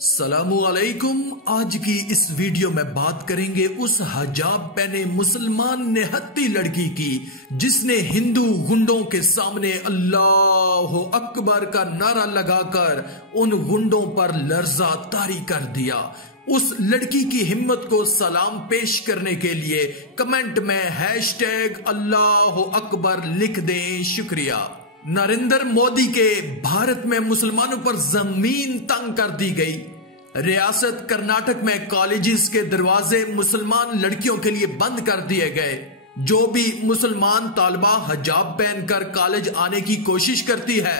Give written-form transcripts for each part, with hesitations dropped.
सलामुअलैकुम। आज की इस वीडियो में बात करेंगे उस हिजाब पहने मुसलमान नेहत्ती लड़की की जिसने हिंदू गुंडों के सामने अल्लाह अकबर का नारा लगाकर उन गुंडों पर लर्जा तारी कर दिया। उस लड़की की हिम्मत को सलाम पेश करने के लिए कमेंट में हैशटैग अल्लाह अकबर लिख दें। शुक्रिया। नरेंद्र मोदी के भारत में मुसलमानों पर जमीन तंग कर दी गई। रियासत कर्नाटक में कॉलेजेस के दरवाजे मुसलमान लड़कियों के लिए बंद कर दिए गए। जो भी मुसलमान तालिबा हिजाब पहनकर कॉलेज आने की कोशिश करती है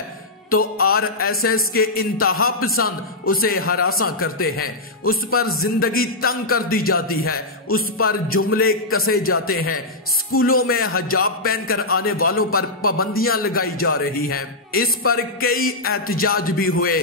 तो आरएसएस के इंतहा पसंद उसे हरासा करते हैं, उस पर जिंदगी तंग कर दी जाती है, उस पर जुमले कसे जाते हैं। स्कूलों में हिजाब पहनकर आने वालों पर पाबंदियां लगाई जा रही हैं। इस पर कई एहतजाज भी हुए।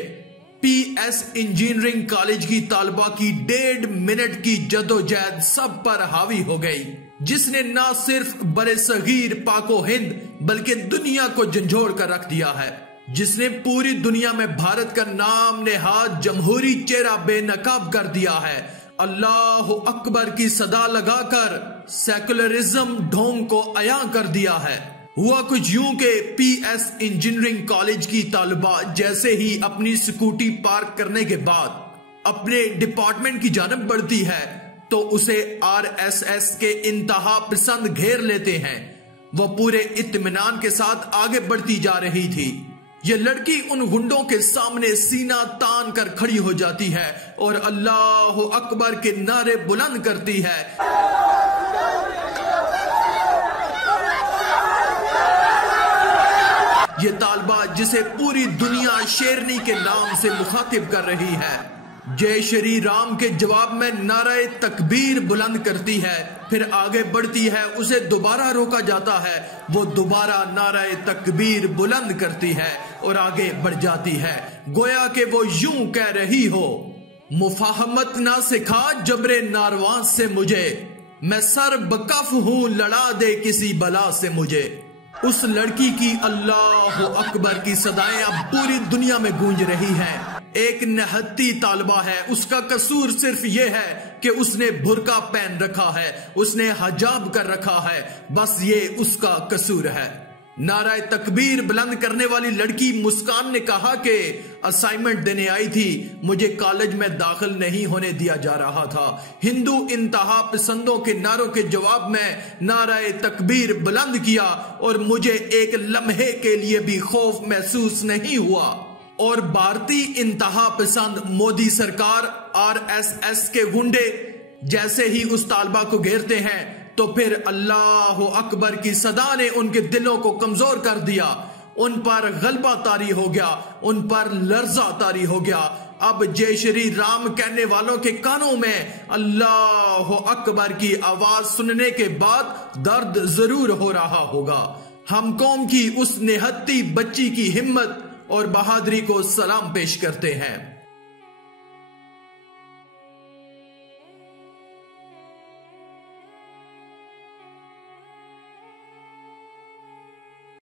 पीएस इंजीनियरिंग कॉलेज की तालिबा की 1.5 मिनट की जदोजहद सब पर हावी हो गई, जिसने न सिर्फ बड़े सगीर पाको हिंद बल्कि दुनिया को झंझोड़ कर रख दिया है, जिसने पूरी दुनिया में भारत का नाम नेहाद जमहूरी चेहरा बेनकाब कर दिया है। अल्लाह अकबर की सदा लगाकर सेकुलरिज्म ढोंग को अया कर दिया है। हुआ कुछ यूं के पीएस इंजीनियरिंग कॉलेज की तालिबा जैसे ही अपनी स्कूटी पार्क करने के बाद अपने डिपार्टमेंट की जानब बढ़ती है तो उसे आरएसएस के इंतहा पसंद घेर लेते हैं। वह पूरे इत्मीनान के साथ आगे बढ़ती जा रही थी। यह लड़की उन गुंडों के सामने सीना तान कर खड़ी हो जाती है और अल्लाह अकबर के नारे बुलंद करती है। ये तालिबा जिसे पूरी दुनिया शेरनी के नाम से मुखातिब कर रही है, जय श्री राम के जवाब में नारे तकबीर बुलंद करती है, फिर आगे बढ़ती है, उसे दोबारा रोका जाता है, वो दोबारा नारे तकबीर बुलंद करती है और आगे बढ़ जाती है। गोया के वो यूं कह रही हो, मुफाहमत ना सिखा जबरे नारवां से मुझे, मैं सर बकफ हूं लड़ा दे किसी बला से मुझे। उस लड़की की अल्लाह अकबर की सदाएं अब पूरी दुनिया में गूंज रही हैं। एक नेहत्ती तालिबा है, उसका कसूर सिर्फ ये है कि उसने बुर्का पहन रखा है, उसने हिजाब कर रखा है, बस ये उसका कसूर है। नाराए तकबीर बुलंद करने वाली लड़की मुस्कान ने कहा कि असाइनमेंट देने आई थी, मुझे कॉलेज में दाखिल नहीं होने दिया जा रहा था। हिंदू इंतहा पसंदों के नारों के जवाब में नाराए तकबीर बुलंद किया और मुझे एक लम्हे के लिए भी खौफ महसूस नहीं हुआ। और भारतीय इंतहा पसंद मोदी सरकार आरएसएस के गुंडे जैसे ही उस तालिबा को घेरते हैं तो फिर अल्लाह अकबर की सदा ने उनके दिलों को कमजोर कर दिया, उन पर गलबा तारी हो गया, उन पर लर्जा तारी हो गया। अब जय श्री राम कहने वालों के कानों में अल्लाह अकबर की आवाज सुनने के बाद दर्द जरूर हो रहा होगा। हम कौम की उस नेहत्ती बच्ची की हिम्मत और बहादुरी को सलाम पेश करते हैं।